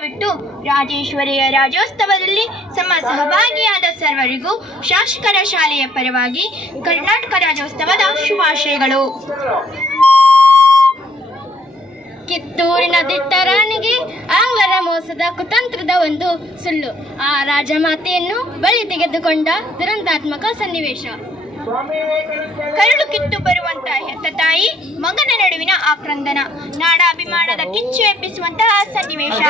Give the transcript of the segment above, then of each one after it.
ದಯವಿಟ್ಟು ರಾಜೇಶ್ವರಿಯ ರಾಜ್ಯೋತ್ಸವದಲ್ಲಿ ತಮ್ಮ ಸಹಭಾಗಿಯಾದ ಸರ್ವರಿಗೂ ಶಾಸಕರ ಶಾಲೆಯ ಪರವಾಗಿ ಕರ್ನಾಟಕ ರಾಜ್ಯೋತ್ಸವದ ಶುಭಾಶಯಗಳು. ಕಿತ್ತೂರಿನ ದಿಟ್ಟರಾಣಿಗೆ ಆಂಗ್ಲರ ಮೋಸದ ಕುತಂತ್ರದ ಒಂದು ಸುಳ್ಳು. ಆ ರಾಜಮಾತೆಯನ್ನು ಬಳಿ ತೆಗೆದುಕೊಂಡ ದುರಂತಾತ್ಮಕ ಸನ್ನಿವೇಶ. ಕರಳು ಕಿತ್ತು ಬರುವಂತ ಹೆತ್ತ ತಾಯಿ ಮಗನ ನಡುವಿನ ಆಕ್ರಂದನ. ನಾಡಾಭಿಮಾನದ ಕಿಚ್ಚು ಎಬ್ಬಿಸುವಂತಹ ಸನ್ನಿವೇಶ.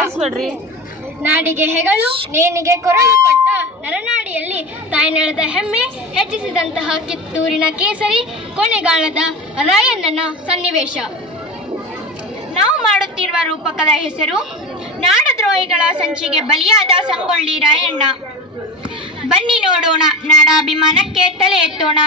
ನಾಡಿಗೆ ಹೆಗಳು ನೇನಿಗೆ ಕೊರಳು ಕೊಟ್ಟ ನರನಾಡಿಯಲ್ಲಿ ತಾಯ್ನೆಳೆದ ಹೆಮ್ಮೆ ಹೆಚ್ಚಿಸಿದಂತಹ ಕಿತ್ತೂರಿನ ಕೇಸರಿ ಕೊನೆಗಾಲದ ರಾಯಣ್ಣನ ಸನ್ನಿವೇಶ. ನಾವು ಮಾಡುತ್ತಿರುವ ರೂಪಕದ ಹೆಸರು ನಾಡದ್ರೋಹಿಗಳ ಸಂಚಿಗೆ ಬಲಿಯಾದ ಸಂಗೊಳ್ಳಿ ರಾಯಣ್ಣ. ಬನ್ನಿ ನೋಡೋಣ. ನಾಡಾಭಿಮಾನಕ್ಕೆ ತಲೆ ಎತ್ತೋಣ.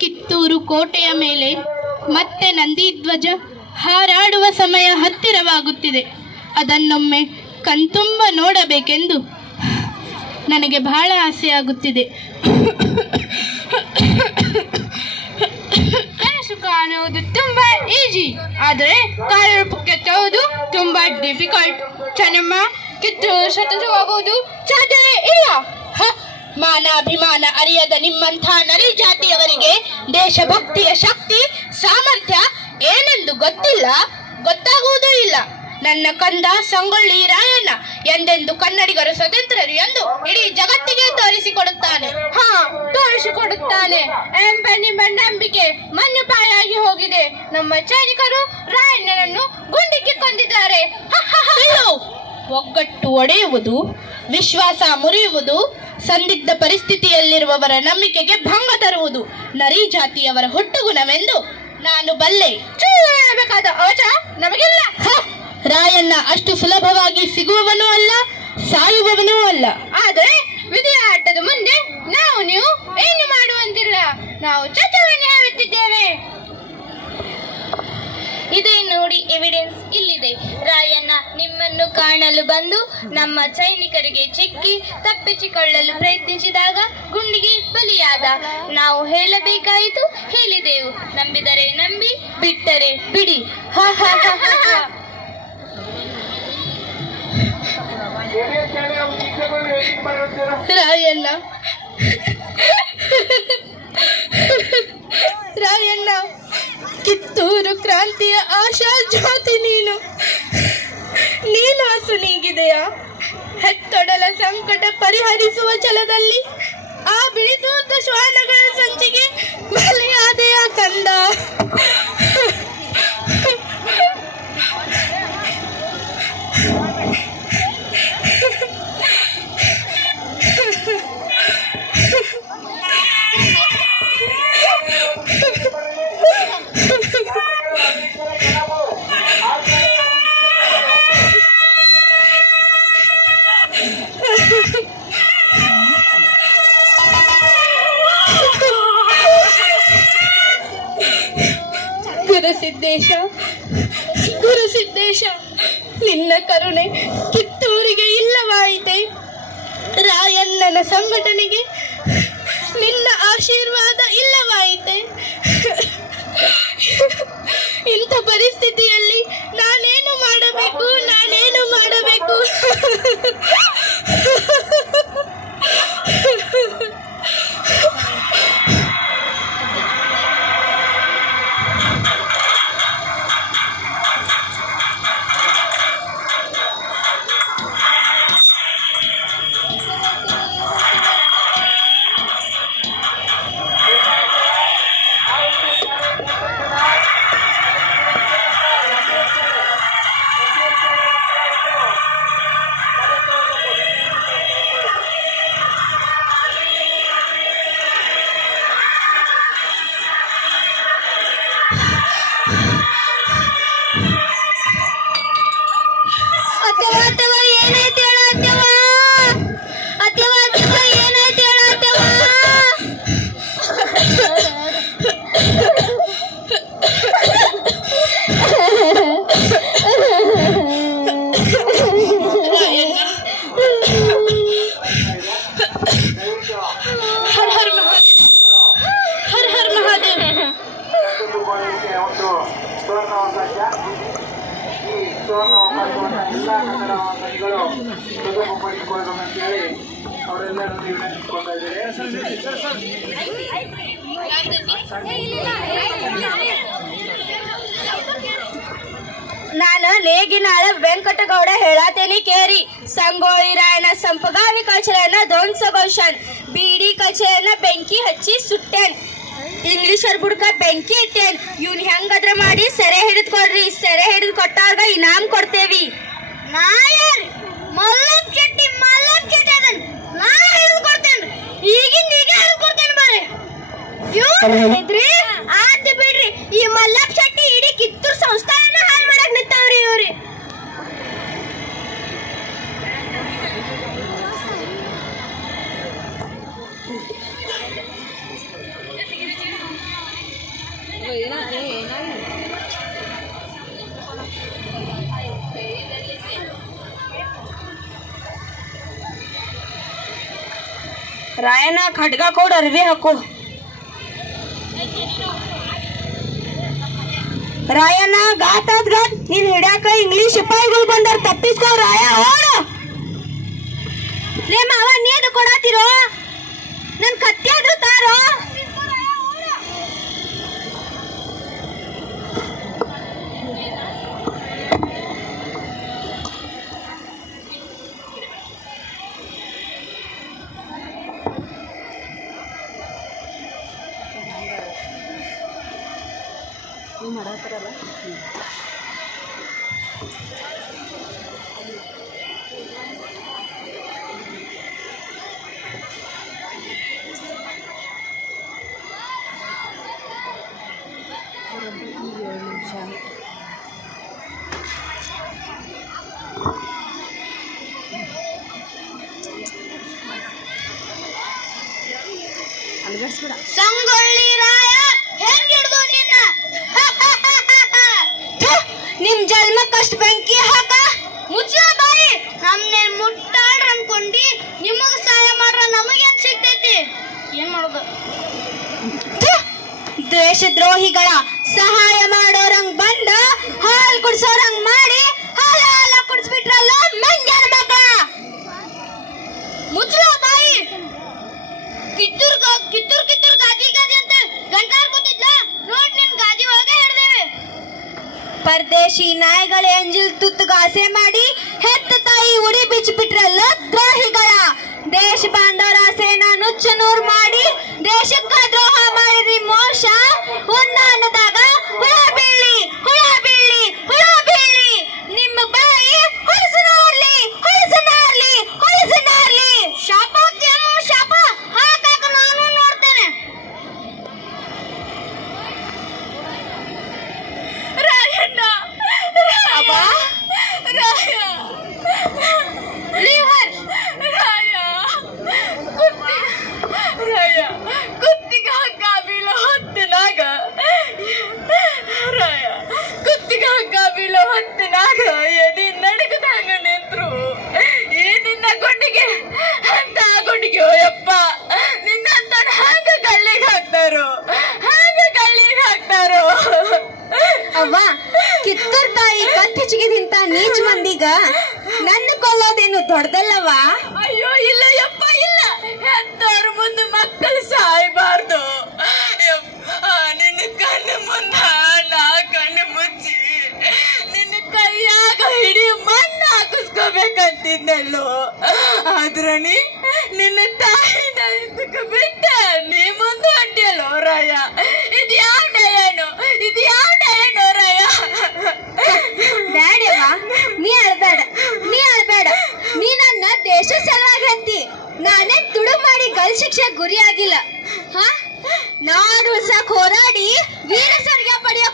ಕಿತ್ತೂರು ಕೋಟೆಯ ಮೇಲೆ ಮತ್ತೆ ನಂದಿಧ್ವಜ ಹಾರಾಡುವ ಸಮಯ ಹತ್ತಿರವಾಗುತ್ತಿದೆ. ಅದನ್ನೊಮ್ಮೆ ಕಣ್ತುಂಬ ನೋಡಬೇಕೆಂದು ನನಗೆ ಬಹಳ ಆಸೆಯಾಗುತ್ತಿದೆ. ಕಾಣುವುದು ತುಂಬಾ ಈಜಿ ಆದರೆ ಕಾರ್ಯರೂಪ ಕೆತ್ತುವುದು ತುಂಬಾ ಡಿಫಿಕಲ್ಟ್ ಚೆನ್ನಮ್ಮ ಕಿತ್ತು ಸ್ವತಂತ್ರವಾಗುವುದು ಸಾಧ್ಯವೇ ಇಲ್ಲ. ಹ, ಮಾನ ಅಭಿಮಾನ ಅರಿಯದ ನಿಮ್ಮಂಥ ನರಿ ಜಾತಿಯವರಿಗೆ ದೇಶಭಕ್ತಿಯ ಶಕ್ತಿ ಸಾಮರ್ಥ್ಯ ಏನೆಂದು ಗೊತ್ತಿಲ್ಲ ಗೊತ್ತಾಗುವುದೂ ಇಲ್ಲ. ನನ್ನ ಕಂದ ಸಂಗೊಳ್ಳಿ ರಾಯಣ್ಣ ಎಂದೆಂದು ಕನ್ನಡಿಗರು ಸ್ವತಂತ್ರರು ಎಂದು ಇಡೀ ಜಗತ್ತಿಗೆ ತೋರಿಸಿಕೊಡುತ್ತಾನೆ ಹಾ ತೋರಿಸಿಕೊಡುತ್ತಾನೆ ಎಂಬ ನಿಮ್ಮ ನಂಬಿಕೆ ಮಣ್ಣುಪಾಯಾಗಿ ಹೋಗಿದೆ ನಮ್ಮ ಸೈನಿಕರು ರಾಯಣ್ಣನನ್ನು ಗುಂಡಿಕ್ಕಿ ಕೊಂದಿದ್ದಾರೆ. ಒಗ್ಗಟ್ಟು ಒಡೆಯುವುದು ವಿಶ್ವಾಸ ಮುರಿಯುವುದು ಸಂದಿಗ್ಧ ಪರಿಸ್ಥಿತಿಯಲ್ಲಿರುವವರ ನಂಬಿಕೆಗೆ ಭಂಗ ತರುವುದು ನರಿ ಜಾತಿಯವರ ಹುಟ್ಟುಗುಣವೆಂದು ನಾನು ಬಲ್ಲೆ ಹೇಳಬೇಕಾದ ಅವಚ ನಮಗಿಲ್ಲ ಹ! ರಾಯಣ್ಣ ಅಷ್ಟು ಸುಲಭವಾಗಿ ಸಿಗುವವನೂ ಅಲ್ಲ, ಸಾಯುವವನೂ ಅಲ್ಲ. ಆದರೆ ವಿಧಿಯ ಆಟದ ಮುಂದೆ ನಾವು ನೀವು ಏನು ಮಾಡುವಂತಿಲ್ಲ? ನಾವು ಚತುವನ್ನು ಹೇಳುತ್ತಿದ್ದೇವೆ. ಇದೇ ನೋಡಿ ಎವಿಡೆನ್ಸ್ ಇಲ್ಲಿದೆ. ರಾಯಣ್ಣ ನಿಮ್ಮನ್ನು ಕಾಣಲು ಬಂದು ನಮ್ಮ ಸೈನಿಕರಿಗೆ ಚಿಕ್ಕಿ ತಪ್ಪಿಸಿಕೊಳ್ಳಲು ಪ್ರಯತ್ನಿಸಿದಾಗ ಗುಂಡಿಗೆ ಬಲಿಯಾದ. ನಾವು ಹೇಳಬೇಕಾಯಿತು, ಹೇಳಿದೆವು. ನಂಬಿದರೆ ನಂಬಿ, ಬಿಟ್ಟರೆ ಬಿಡಿ. ಹಾ, ಹ ಹ. ರಾಯಣ್ಣ. ರಾಯಣ್ಣ, ಕಿತ್ತೂರು ಕ್ರಾಂತಿಯ ಆಶಾ ಜಾತಿ ನೀನು. ನೀನಾಸು ನೀಗಿದೆಯಾ? ಹೆತ್ತೊಡಲ ಸಂಕಟ ಪರಿಹರಿಸುವ ಛಲದಲ್ಲಿ ಆ ಬಿಳಿದೂತ ಶ್ವಾನಗಳ ಸಂಚಿಗೆ ಗುರುಸಿದ್ದೇಶ ಗುರುಸಿದ್ದೇಶ ನಿನ್ನ ಕರುಣೆ ಕಿತ್ತೂರಿಗೆ ಇಲ್ಲವಾಯಿತೆ. ರಾಯಣ್ಣನ ಸಂಘಟನೆಗೆ ನಿನ್ನ ಆಶೀರ್ವಾದ ಇಲ್ಲವಾಯಿತೆ. ನಾನು ನೇಗಿನಾಳ ವೆಂಕಟಗೌಡ ಹೇಳತೇನಿ ಕೇರಿ. ಸಂಗೋಳಿ ರಾಯನ ಸಂಪಗಾವಿ ಕಚೇರಿಯನ್ನ ಧ್ವಂಸಗೊಳಿಸನ್ ಬೀಡಿ ಕಚೇರಿಯನ್ನ ಬೆಂಕಿ ಹಚ್ಚಿ ಸುಟ್ಟೇನ್. ಇಂಗ್ಲಿಷರ್ ಬುಡ್ಕ ಬೆಂಕಿ ಇಟ್ಟೇನ್. ಇವ್ನ ಹೆಂಗದ್ರ ಮಾಡಿ ಸೆರೆ ಹಿಡಿದು ಕೊಡ್ರಿ. ಸೆರೆ ಹಿಡಿದು ಕೊಟ್ಟಾಗ ಇನಾಮ್ ಕೊಡ್ತೇವಿ. ನಾಯರ್ ಮಲ್ಲಪ್ ಚಟ್ಟಿ ಮಲ್ಲಪ್ ಚಟ್ಟಿ ಅದನ್. ನಾ ಹಿಡಿದು ಕೊಡ್ತೇನೆ ಈಗಿಂದ ಈಗ ಹಿಡಿದು ಕೊಡ್ತೇನೆ ಬರ್ರಿ ಇವ್ರಿ ರಾಯಣ್ಣ ಖಡ್ಗ ಕೊಡು ಅರ್ವಿ ಹಾಕು ರಾಯಣ್ಣ ಗಾತ್ ಆತ್ ಗಾತ್ ನೀನ್ ಹಿಡ್ಯಾಕ ಇಂಗ್ಲಿಷ್ ಸಿಪಾಯಿಗಳು ಬಂದಾರ ತಪ್ಪಿಸ್ಕೋ ರಾಯ ಓಡ ಲೇ ಮಾವ ಸಂಗೊಳ್ಳಿ ರಾಯ ಹೆಂಗ್ ಹಿಡ್ದು ನಿನ್ನ ಥು, ನಿಮ್ ಜನ್ಮಕ್ಕಷ್ಟು ಬೆಂಕಿ ಹಾಕ ಮುಚ್ಚ ಬಾಯಿ ನಮ್ನೇನ್ ಮುಟ್ಟಾಡ್ರ ಅನ್ಕೊಂಡಿ ನಿಮಗ ಸಹಾಯ ಮಾಡ್ರ ನಮಗೇನ್ ಸಿಗ್ತೈತಿ ಏನ್ ಮಾಡೋದು ದೇಶದ್ರೋಹಿಗಳ ಸಹಾಯ ಮಾಡೋರಂಗ್ ಬಂದ, ಹಾಲ್ ಕುಡ್ಸೋರಂಗ್ ಮಾಡಿ, ಹಾಲ ಹಾಲ ಕುಡಿಸ್ಬಿಟ್ರಲ್ಲ ಮಂಗ್ಯಾನ ಮಗ. ಮುಚ್ಚ ಬಾಯಿ. ಕಿತ್ತೂರ್ ಕಿತ್ತೂರ್ ಕಿತ್ತೂರ್ ಗಾಜಿ ಗಾಜಿ ಅಂತ ಗಂಟಾರ್ ಕೂತಿದ್ಲ. ನೋಡ್ ನಿನ್ ಗಾಜಿ ಒಳಗೆ ಹಿಡ್ದೇವೆ ಪರದೇಶಿ ನಾಯಿಗಳ ಎಂಜಿಲ್ ತುತ್ತುಗಾಸೆ ಮಾಡಿ, ಹೆತ್ತ ತಾಯಿ ಉಡಿ ಬಿಚ್ಚಿಬಿಟ್ರಲ್ಲ ದ್ರೋಹಿಗಳ. ದೇಶ ಬಾಂಧವರ ಸೇನಾ ನುಚ್ಚನೂರ್ ಮಾಡಿ ದೇಶಕ್ಕ ಹಾಕಿಸ್ಕೋಬೇಕಂತಿದ್ದೆಲ್ಲೋ ಆದ್ರಣಿ ನಿನ್ನ ತಾಯಿ ಇದಕ್ಕೆ ಬಿಟ್ಟ ನೀ ಮುಂದೆ ಹೊಂಟಿಯಲ್ಲೋ ರಾಯ? ಇದು ಯಾವ ಇದು ಯಾವ ಡಯನು ರಾಯ? ಬ್ಯಾಡವ್ವ ನೀ ಅಳ್ಬೇಡ ನೀ ಅಳ್ಬೇಡ. ನೀ ನನ್ನ ದೇಶ ಸಲುವಾಗಿ ಹತ್ತಿ ನಾನೇ ತುಡು ಮಾಡಿ ಗಲ್ ಶಿಕ್ಷೆ ಗುರಿಯಾಗಿಲ್ಲ ಹಾ? ನಾನು ಉಳ್ಸಕ್ ಹೋರಾಡಿ ವೀರ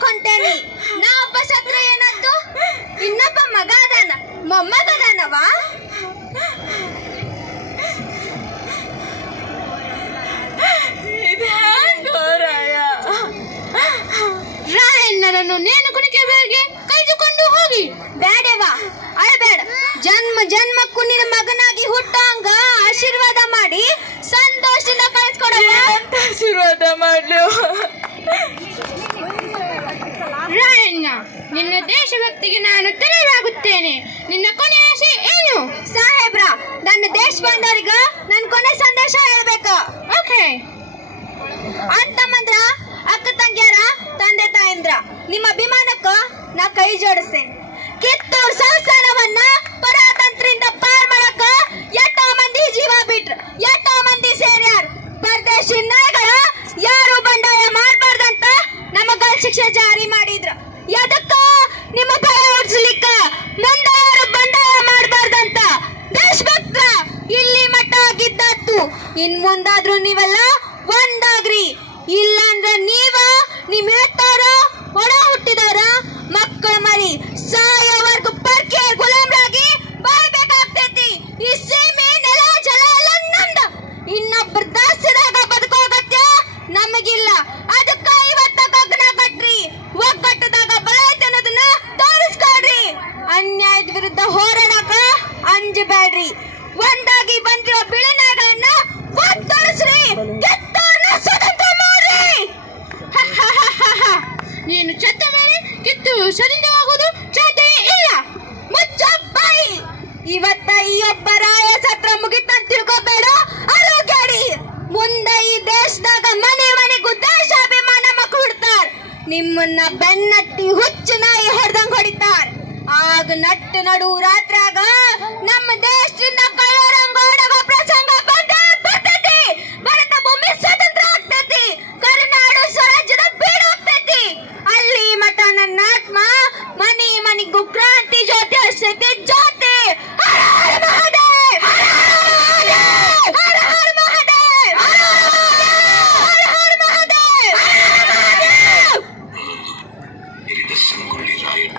ಹೊಂಟೇನಿ ನಾ ಒಬ್ಬ ಸತ್ರ ಏನಾಯ್ತು? ಇನ್ನೊಬ್ಬ ಮಗ ಅದಾನ. మా అమ్మతో నాన్నవా రాయన్నరను నేను ನಿಮ್ಮ ಭಯ ಓಡಿಸ್ಲಿಕ್ಕ ಮುಂದೆ ಯಾರು ಬಂಡಾಯ ಮಾಡಬಾರ್ದಂತ ದೇಶಭಕ್ತರ ಇಲ್ಲಿ ಮಟ್ಟ ಆಗಿದ್ದಾತು ಇನ್ ಮುಂದಾದ್ರೂ ನೀವೆಲ್ಲ ಒಂದಾಗ್ರಿ. ಇಲ್ಲಾಂದ್ರೆ ನೀವ ನಿಮ್ ಹೆತ್ತೋರ ಒಡ ಹುಟ್ಟಿದವರ ಮಕ್ಕಳ ಮರಿ ಸಾಯೋವರ್ಗು ಪರ್ಕೆ ಗುಲಾಮ್ರಾಗಿ ಬಾಳ್ಬೇಕಾಗ್ತೈತಿ. ಈ ಸೀಮೆ ನೆಲ, ಜಲ ಎಲ್ಲ ನಮ್ದ. ಇನ್ನೊಬ್ಬರ ಸಾಧ್ಯವೇ ಇಲ್ಲ ಮುಚ್ಚ ಬಾಯಿ ಇವತ್ತ ಈ ಒಬ್ಬ ರಾಯ ಸತ್ರ ಮುಗಿತಂತ ತಿಳ್ಕೊಬೇಡ? ಆರೋಗ್ಯಡಿ ಮುಂದೆ ಈ ದೇಶದಾಗ ಮನೆ ಮನೆಗೂ ದೇಶಾಭಿಮಾನ ಮಕ್ಕಳು ಹುಡ್ತಾರ. ನಿಮ್ಮನ್ನ ಬೆನ್ನತ್ತಿ ಹುಚ್ಚು ನಾಯಿ ಹೊಡೆದಂಗ್ ಹೊಡಿತಾರ. ಆಗ ನಟ್ಟು ನಡು ರಾತ್ರಾಗ ನಮ್ಮ ದೇಶದಿಂದ ಕಳ್ಳರಂಗೋಡ